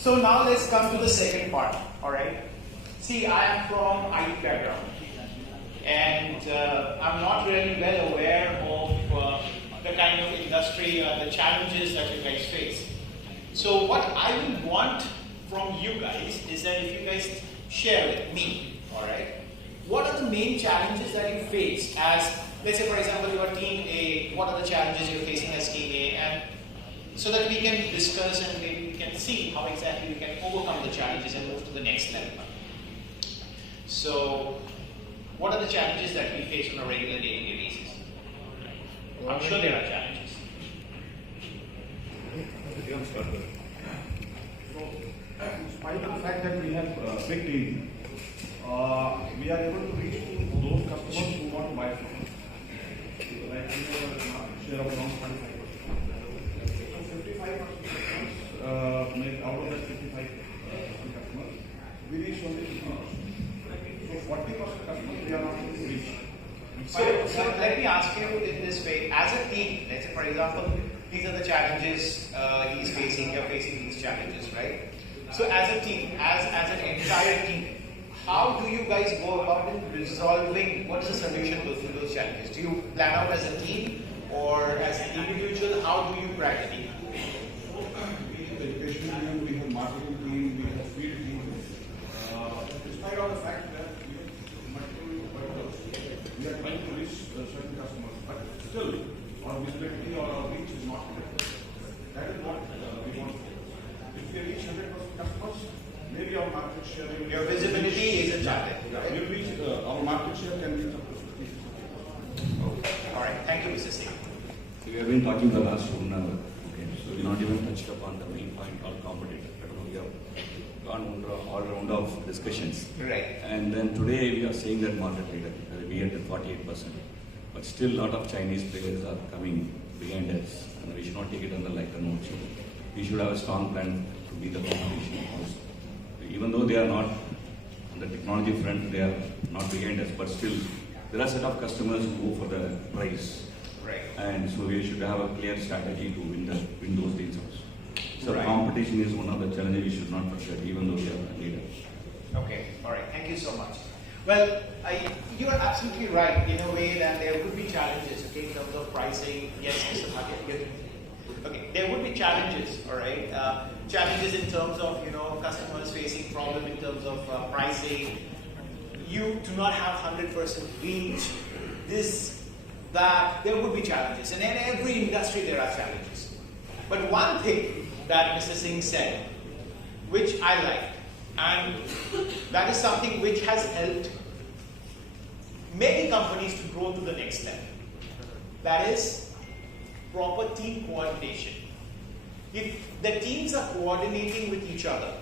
So now let's come to the second part, all right? See, I am from IT background, and I'm not really well aware of the kind of industry, the challenges that you guys face. So what I will want from you guys is that if you guys share with me, all right, what are the main challenges that you face as, let's say for example, your team A, what are the challenges you're facing as team A, and so that we can discuss and maybe we can see how exactly we can overcome the challenges and move to the next level. So, what are the challenges that we face on a regular day-to-day basis? I'm sure there are challenges. So, in spite of the fact that we have a big team, we are able to reach to those customers who want to buy from us. Like we have a market share of around 25%. So 55% customers, out of that 55 customers, we reach only 50%. So 40% customers we are not able to reach. So let me ask you in this way, as a team, let's say for example, these are the challenges he's facing, you're facing these challenges, right? So as a team, as an entire team, how do you guys go about in resolving, what is the solution to those challenges? Do you plan out as a team or as an individual? How do you crack the team? We have the education team, we have marketing team, we have field team. Despite all the fact that we have multiple verticals, we are trying to reach certain customers, but still our visibility or our reach is not there. That is what we want. If we reach 100% customers, maybe our market share will be... Your visibility is a challenge, right? We'll reach, our market share can reach up to 50%. All right, thank you, Mr. Singh. So we have been talking the last 1 hour. Okay, so we not even touched upon the main point or competitor. I don't know, we have gone all round of discussions. Right. And then today we are saying that market leader, we are at 48%. But still a lot of Chinese players are coming behind us, and we should not take it on the lighter note. So we should have a strong plan to beat the competition also. Even though they are not on the technology front, they are not behind us, but still there are a set of customers who go for the price. Right. And so we should have a clear strategy to win those deals also. So Right. competition is one of the challenges we should not forget, even though we are a leader. Okay, all right, thank you so much. Well, you are absolutely right in a way that there would be challenges, okay, in terms of pricing. Yes, Mr. Bhatia, okay, there would be challenges, all right, challenges in terms of, customers facing problem in terms of pricing. You do not have 100% reach, that, there would be challenges. And in every industry there are challenges. But one thing that Mr. Singh said, which I liked, and that is something which has helped many companies to grow to the next level. That is proper team coordination. If the teams are coordinating with each other,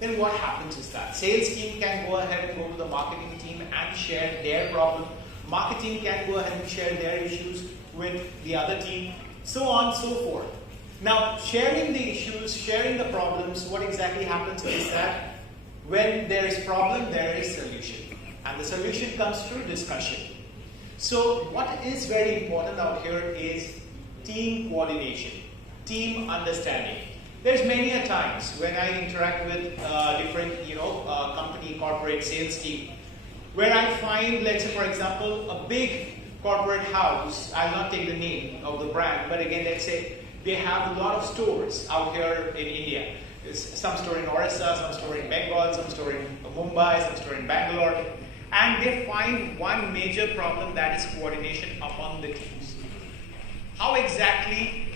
then what happens is that sales team can go ahead and go to the marketing team and share their problem. Marketing can go ahead and share their issues with the other team, so on and so forth. Now, sharing the issues, sharing the problems, what exactly happens is that when there is problem, there is solution. And the solution comes through discussion. So what is very important out here is team coordination, team understanding. There's many a times when I interact with different, company, corporate sales team, where I find, let's say for example, a big corporate house, I'll not take the name of the brand, but again, let's say they have a lot of stores out here in India. There's some store in Orissa, some store in Bengal, some store in Mumbai, some store in Bangalore. And they find one major problem, that is coordination among the teams. How exactly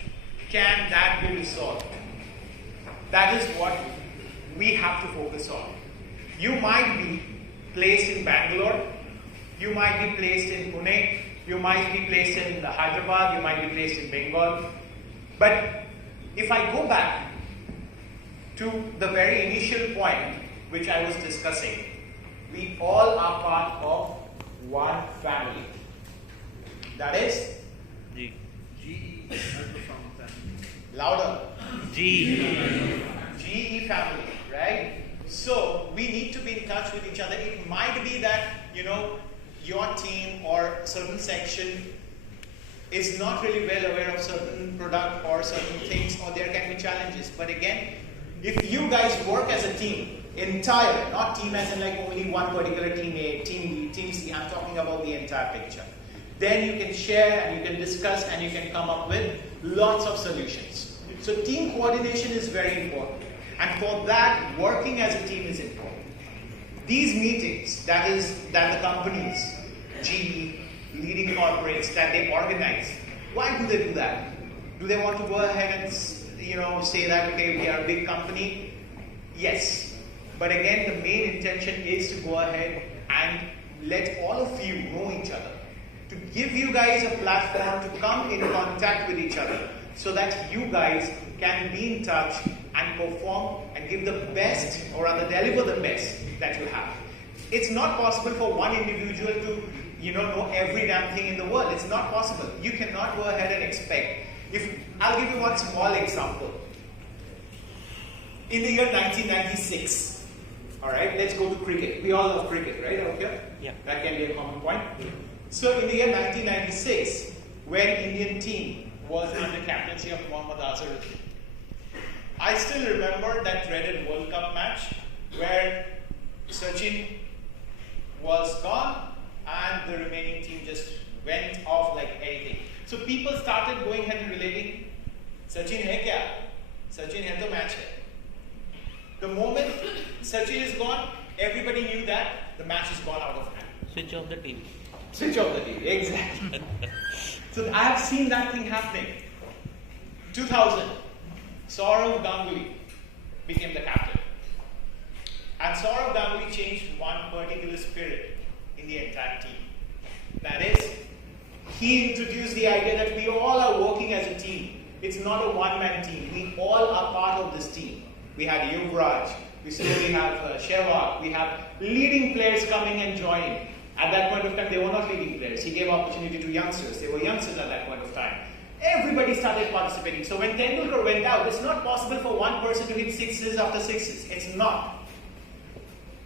can that be resolved? That is what we have to focus on. You might be placed in Bangalore, you might be placed in Pune, you might be placed in Hyderabad, you might be placed in Bengal. But if I go back to the very initial point which I was discussing, we all are part of one family. That is GE. Louder. GE family, right? So we need to be in touch with each other. It might be that, your team or certain section is not really well aware of certain product or certain things, or there can be challenges. But again, If you guys work as a team, entire, not team as in like only one particular team A, team B, team C, I'm talking about the entire picture. Then you can share and you can discuss and you can come up with lots of solutions. So team coordination is very important. And for that, working as a team is important. These meetings, that the companies, GE, leading corporates, that they organize, why do they do that? Do they want to go ahead and say that, okay, we are a big company? Yes. But again, the main intention is to go ahead and let all of you know each other. To give you guys a platform to come in contact with each other so that you guys can be in touch and perform and give the best, or rather deliver the best that you have. It's not possible for one individual to know every damn thing in the world. It's not possible. You cannot go ahead and expect. I'll give you one small example. In the year 1996, all right, let's go to cricket. We all love cricket, right? Okay? Yeah. That can be a common point. So in the year 1996, when Indian team was under captaincy of Mohammad Azhar, I still remember that dreaded World Cup match where Sachin was gone and the remaining team just went off like anything. So people started going ahead and relating, Sachin hai kya? Sachin hai to match hai. The moment Sachin is gone, everybody knew that the match is gone out of hand. Switch off the TV. Switch off the TV, exactly. So I have seen that thing happening. 2000, Saurav Ganguly became the captain. And Saurav Ganguly changed one particular spirit in the entire team. That is, he introduced the idea that we all are working as a team. It's not a one-man team. We all are part of this team. We had Yuvraj, we slowly have Sehwag, we have leading players coming and joining. At that point of time, they were not leading players. He gave opportunity to youngsters. They were youngsters at that point of time. Everybody started participating. So when Tendulkar went out, it's not possible for one person to hit sixes after sixes. It's not.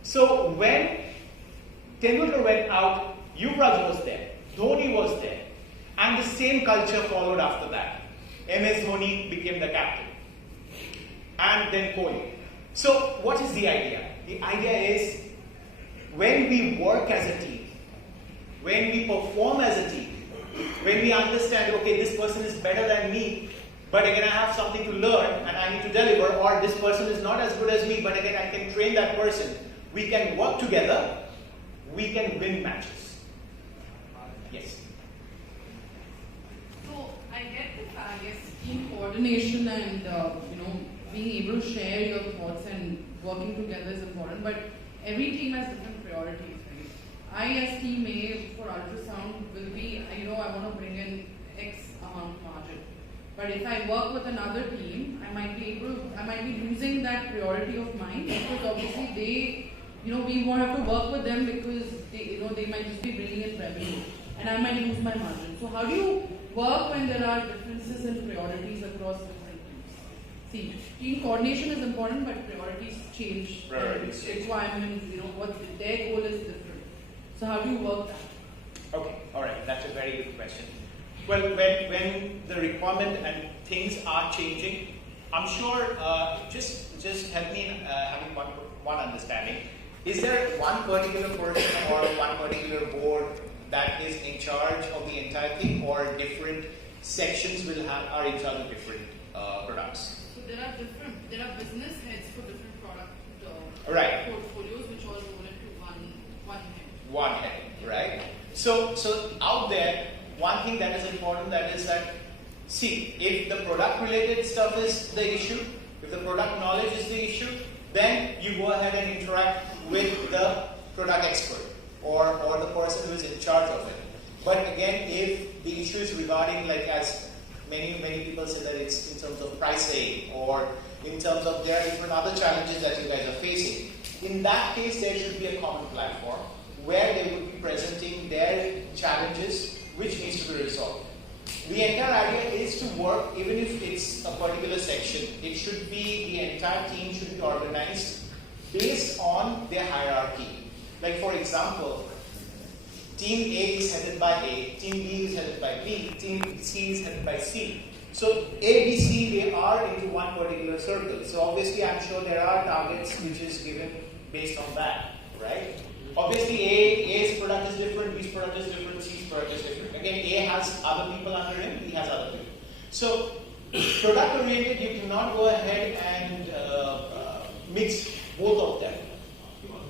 So when Tendulkar went out, Yuvraj was there, Dhoni was there, and the same culture followed after that. MS Dhoni became the captain, and then Kohli. So what is the idea? The idea is when we work as a team, when we perform as a team, when we understand, okay, this person is better than me, but again I have something to learn and I need to deliver, or this person is not as good as me, but again I can train that person. We can work together, we can win matches. Yes. So I get the yes, team coordination and being able to share your thoughts and working together is important, but every team has different priorities, right? I as team A for ultrasound will be, I want to bring in X amount margin. But if I work with another team, I might be losing that priority of mine because obviously we won't have to work with them because they might just be bringing in revenue and I might lose my margin. So how do you work when there are differences in priorities across different teams? See, team coordination is important, but priorities change. Priorities change. Requirements, what their goal is different. So how do you work that? Okay, all right, that's a very good question. Well, when the requirement and things are changing, I'm sure, just help me in having one understanding. Is there one particular person or one particular board that is in charge of the entire thing, or different sections are in charge of different products? So there are business heads for different product Right. portfolios which all roll into one head. One head, right? So out there, one thing that is important, that is that, see, if the product related stuff is the issue, if the product knowledge is the issue, then you go ahead and interact with the product expert or the person who is in charge of it. But again, if the issue is regarding, like as many people say that it's in terms of pricing or in terms of there are different other challenges that you guys are facing, in that case there should be a common platform where they would be presenting their challenges which needs to be resolved. The entire idea is to work, even if it's a particular section, it should be, the entire team should be organized based on their hierarchy. Like for example, team A is headed by A, team B is headed by B, team C is headed by C. So A, B, C, they are into one particular circle. So obviously I'm sure there are targets which is given based on that, right? Obviously A's product is different, B's product is different, C's product is different. Again, A has other people under him, B has other people. So product oriented, you cannot go ahead and mix both of them.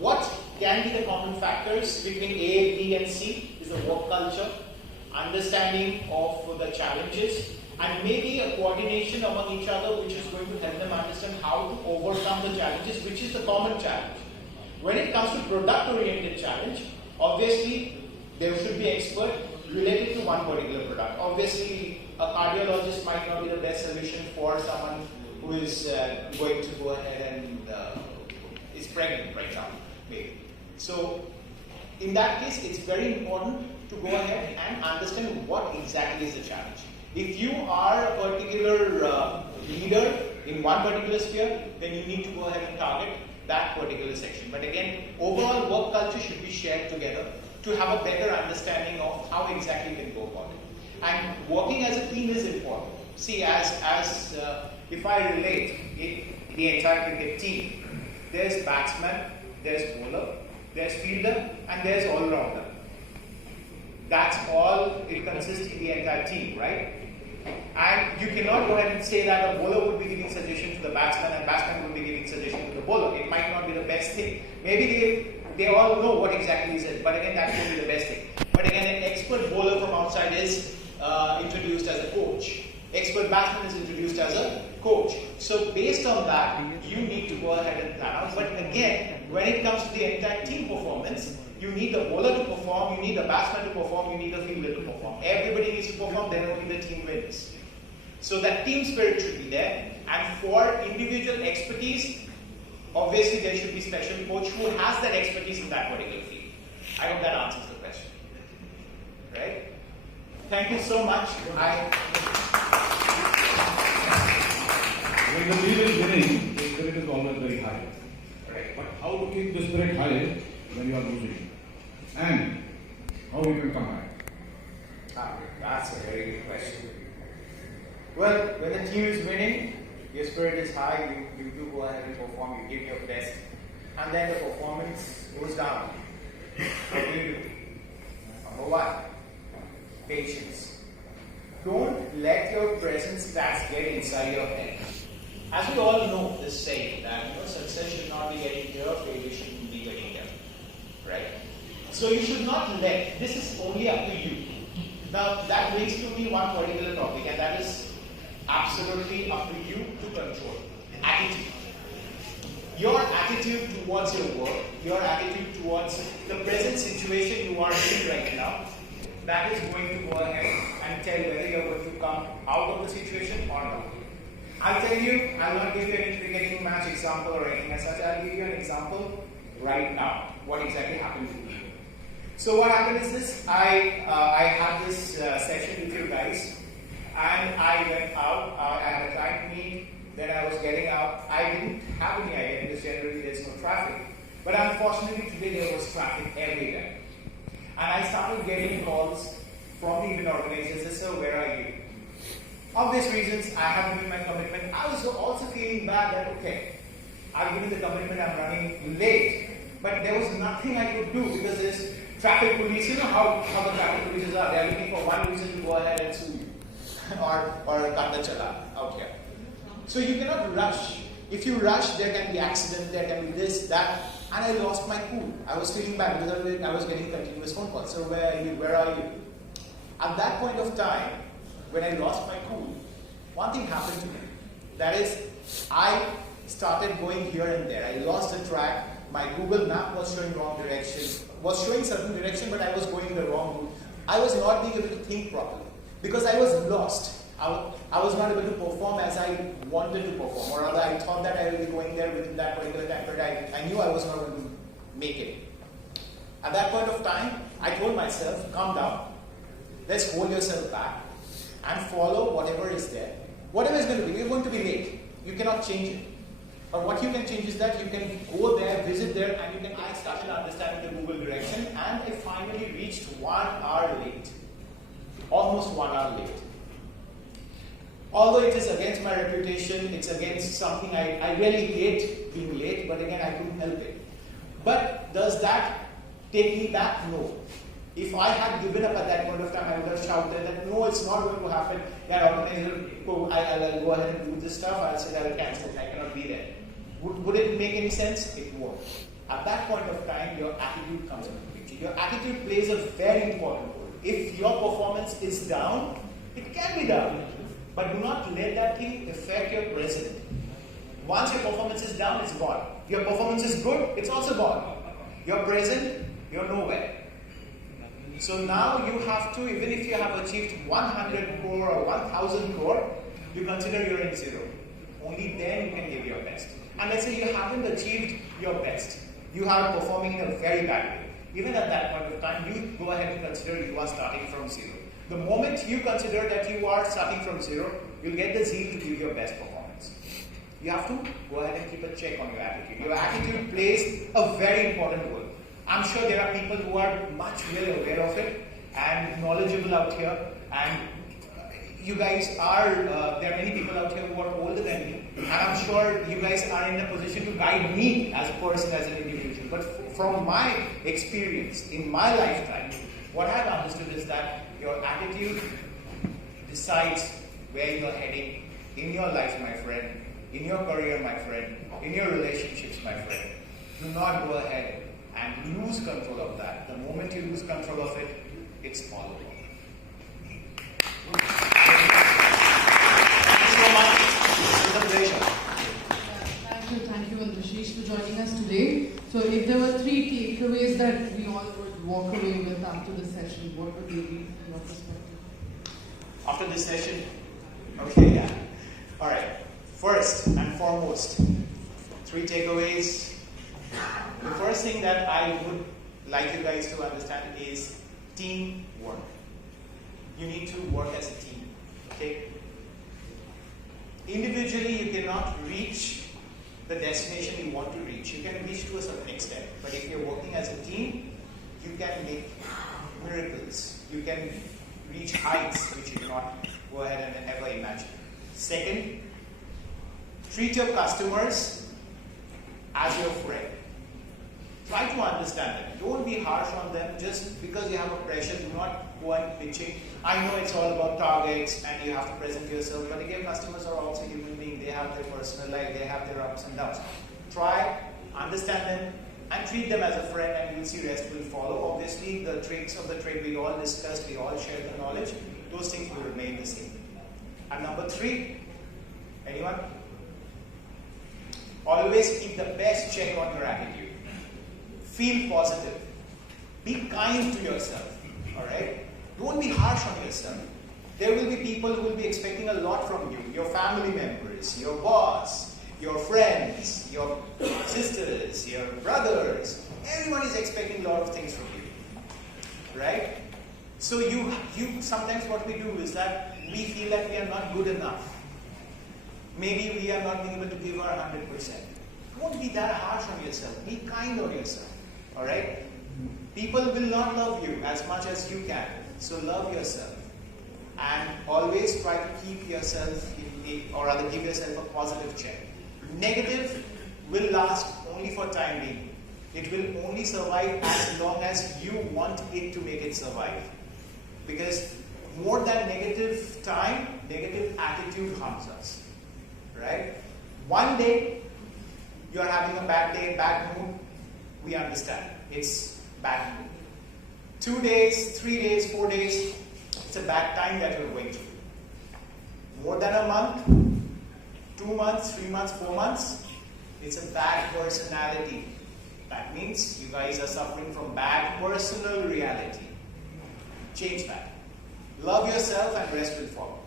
What can be the common factors between A, B and C is the work culture, understanding of the challenges, and maybe a coordination among each other which is going to help them understand how to overcome the challenges, which is the common challenge. When it comes to product-oriented challenge, obviously there should be expert related to one particular product. Obviously, a cardiologist might not be the best solution for someone who is going to go ahead and is pregnant right now, maybe. So, in that case, it's very important to go ahead and understand what exactly is the challenge. If you are a particular leader in one particular sphere, then you need to go ahead and target that particular section. But again, overall work culture should be shared together to have a better understanding of how exactly you can go about it. And working as a team is important. See, if I relate the entire cricket team, there's batsman, there's bowler, there's fielder, and there's all-rounder. That's all it consists in the entire team, right? And you cannot go ahead and say that a bowler would be giving suggestion to the batsman and batsman would be giving suggestion to the bowler. It might not be the best thing. Maybe they all know what exactly is it, but again, that won't be the best thing. But again, an expert bowler from outside is introduced as a coach. Expert batsman is introduced as a coach. So based on that, you need to go ahead and plan out. But again, when it comes to the entire team performance, you need the bowler to perform, you need the batsman to perform, you need the fielder to perform. Everybody needs to perform, then only the team wins. So that team spirit should be there. And for individual expertise, obviously there should be special coach who has that expertise in that particular field. I hope that answers the question. Right? Thank you so much. When the team is winning, the spirit is always very high. Right. But how to keep the spirit high when you are losing? And how you can come back? That's a very good question. Well, when the team is winning, your spirit is high, you do go ahead and perform, you give your best, and then the performance goes down. What do you do? Number one, patience. Don't let your present stats get inside your head. As we all know this saying that success should not be getting here, failure shouldn't be getting here. Right? So you should not let, this is only up to you. Now that brings to me one particular topic, and that is absolutely up to you to control. Attitude. Your attitude towards your work, your attitude towards the present situation you are in right now, that is going to go ahead and tell whether you are going to come out of the situation or not. I'll tell you, I'll not give you any cricketing match example or anything as such. I'll give you an example right now. What exactly happened to me. So what happened is this, I had this session with you guys, and I went out, I had a client meet, then I was getting out. I didn't have any idea because generally there's no traffic. But unfortunately today there was traffic everywhere. And I started getting calls from the event organizers, they said, where are you? Obvious reasons, I haven't given my commitment. I was also feeling bad that, okay, I've given the commitment, I'm running late. But there was nothing I could do because there's traffic police, you know how the traffic police are. They're looking for one reason to go ahead and sue you. or cut the challan out here. So you cannot rush. If you rush, there can be accident, there can be this, that, and I lost my cool. I was feeling bad because I was getting continuous phone calls. So where are you? Where are you? At that point of time, when I lost my cool, one thing happened to me. That is, I started going here and there. I lost the track. My Google map was showing wrong direction. Was showing certain direction, but I was going the wrong route. I was not being able to think properly because I was lost. I was not able to perform as I wanted to perform, or rather I thought that I will be going there within that particular time, but I knew I was not going to make it. At that point of time, I told myself, calm down, let's hold yourself back and follow whatever is there. Whatever is going to be, you're going to be late. You cannot change it. But what you can change is that you can go there, visit there, and I started understanding the Google direction, and I finally reached 1 hour late. Almost 1 hour late. Although it is against my reputation, it's against something I really hate being late, but again, I couldn't help it. But does that take me back? No. If I had given up at that point of time, I would have shouted that no, it's not going to happen. That organizer, I'll go ahead and do this stuff. I'll say that I'll cancel. I cannot be there. Would it make any sense? It won't. At that point of time, your attitude comes into the picture. Your attitude plays a very important role. If your performance is down, it can be down. But do not let that thing affect your present. Once your performance is down, it's gone. Your performance is good, it's also gone. Your present, you're nowhere. So now you have to, even if you have achieved 100 crore or 1000 crore, you consider you're in zero. Only then you can give your best. And let's say you haven't achieved your best. You are performing in a very bad way. Even at that point of time, you go ahead and consider you are starting from zero. The moment you consider that you are starting from zero, you'll get the zeal to give your best performance. You have to go ahead and keep a check on your attitude. Your attitude plays a very important role. I'm sure there are people who are much well aware of it and knowledgeable out here, and you guys are, there are many people out here who are older than me, and I'm sure you guys are in a position to guide me as a person, as an individual. But from my experience, in my lifetime, what I've understood is that your attitude decides where you're heading in your life, my friend, in your career, my friend, in your relationships, my friend. Do not go ahead and lose control of that. The moment you lose control of it, it's all over. Thank you so much. It's a pleasure. Thank you, and Ashish for joining us today. So, if there were 3 takeaways that we all would walk away with after the session, what would they be from your perspective? After this session, okay, yeah. All right. First and foremost, 3 takeaways. The first thing that I would like you guys to understand is teamwork. You need to work as a team. Okay? Individually, you cannot reach the destination you want to reach. You can reach to a certain extent. But if you're working as a team, you can make miracles. You can reach heights which you cannot go ahead and ever imagine. Second, treat your customers as your friend. Try to understand them. Don't be harsh on them just because you have a pressure. Do not go and pitching. I know it's all about targets and you have to present yourself, but again, customers are also human beings. They have their personal life. They have their ups and downs. Try, understand them, and treat them as a friend, and you'll see rest will follow. Obviously, the tricks of the trade we all discussed, we all share the knowledge. Those things will remain the same. And number 3, anyone? Always keep the best check on your attitude. Feel positive. Be kind to yourself. Alright? Don't be harsh on yourself. There will be people who will be expecting a lot from you. Your family members, your boss, your friends, your sisters, your brothers. Everyone is expecting a lot of things from you. Right? So you sometimes what we do is that we feel that we are not good enough. Maybe we are not being able to give our 100%. Don't be that harsh on yourself. Be kind on yourself. Alright? People will not love you as much as you can. So love yourself. And always try to keep yourself, or rather give yourself a positive check. Negative will last only for time being. It will only survive as long as you want it to make it survive. Because more than negative time, negative attitude harms us. Right? One day, you are having a bad day, bad mood, we understand. It's bad mood. 2 days, 3 days, 4 days, it's a bad time that you're going through. More than a month, 2 months, 3 months, 4 months, it's a bad personality. That means you guys are suffering from bad personal reality. Change that. Love yourself and rest will follow.